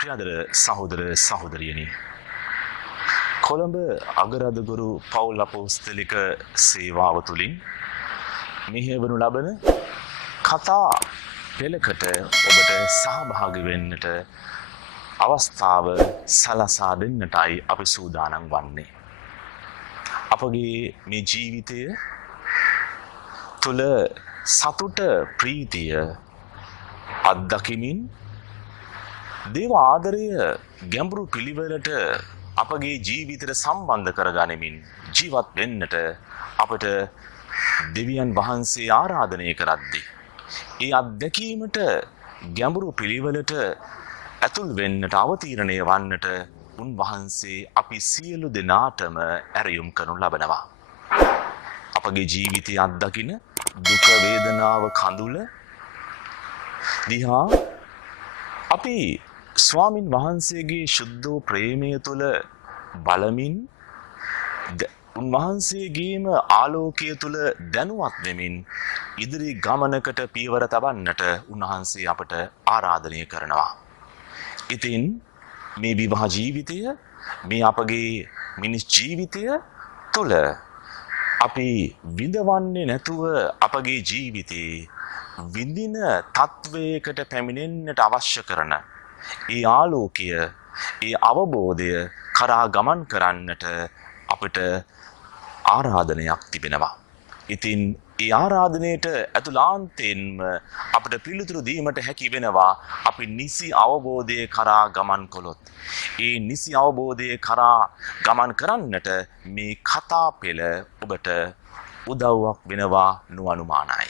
ප්‍රියදර සහෝදර සහෝදරියනි, කොළඹ අගරදගුරු පවුල් අපෝස්තලික සේවාව තුළින් මෙහෙවනු ලබන කතා පෙළකට ඔබට සහභාගී වෙන්නට අවස්ථාව සලසා දෙන්නටයි අපි සූදානම් වන්නේ. අපගේ මේ ජීවිතය තුළ සතුට ප්‍රීතිය අත්දකිමින් දේව ආදරය ගැඹුරු පිළිවෙලට අපගේ ජීවිතයට සම්බන්ධ කරගනිමින් ජීවත් වෙන්නට අපට දෙවියන් වහන්සේ ආරාධනය කරද්දී ඒ අත්දැකීමට ගැඹුරු පිළිවෙලට ඇතුල් වෙන්නට අවතීර්ණය වන්නට උන්වහන්සේ අපි සියලු දෙනාටම ඇරයුම් කරනු ලබනවා. අපගේ ජීවිතය අත්දකින දුක වේදනාව කඳුල දිහා අපි ස්වාමින් වහන්සේගේ ශුද්ධ ප්‍රේමය තුළ බලමින් උන්වහන්සේගේම ආලෝකය තුළ දැනුවත් වෙමින් ඉදිරි ගමනකට පියවර තබන්නට උන්වහන්සේ අපට ආරාධනය කරනවා. ඉතින් මේ විවාහ ජීවිතය, මේ අපගේ මිනිස් ජීවිතය තුළ අපි විඳවන්නේ නැතුව අපගේ ජීවිතේ විඳින තත්වයකට පැමිණෙන්නට අවශ්‍ය කරන ඒ ආලෝකය, ඒ අවබෝධය කරා ගමන් කරන්නට අපිට ආරාධනයක් තිබෙනවා. ඉතින් ඒ ආරාධනයට ඇතුළාන්තයෙන්ම අපිට පිළිතුරු දීමට හැකි වෙනවා අපි නිසි අවබෝධය කරා ගමන් කළොත්. ඒ නිසි අවබෝධය කරා ගමන් කරන්නට මේ කතා පෙළ ඔබට උදව්වක් වෙනවා නොඅනුමානයි.